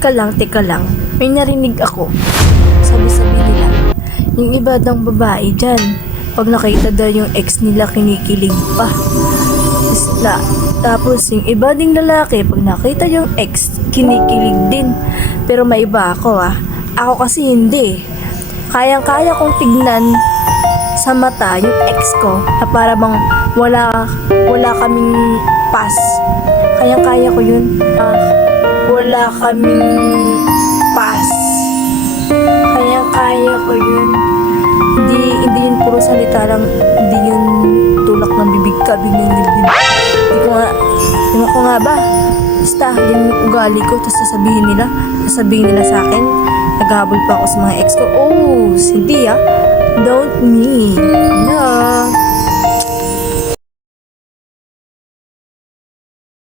teka lang. May narinig ako. Sabi-sabi nila, yung iba daw babae dyan, pag nakita daw yung ex nila, kinikilig pa. Tapos yung iba ding lalaki, pag nakita yung ex, kinikilig din. Pero may iba ako Ako kasi hindi. Kayang-kaya kong tignan sa mata yung ex ko na para bang wala kaming pas. Kayang-kaya ko yun. Wala kaming pas. Kayang-kaya ko yun. Hindi yun puro salita lang. Hindi yun tulak ng bibig ka. Hindi ko nga ba? Basta, yun yung ugali ko. Tapos sasabihin nila sa akin, naghahabol pa ako sa mga ex ko. Oh, hindi don't me. No.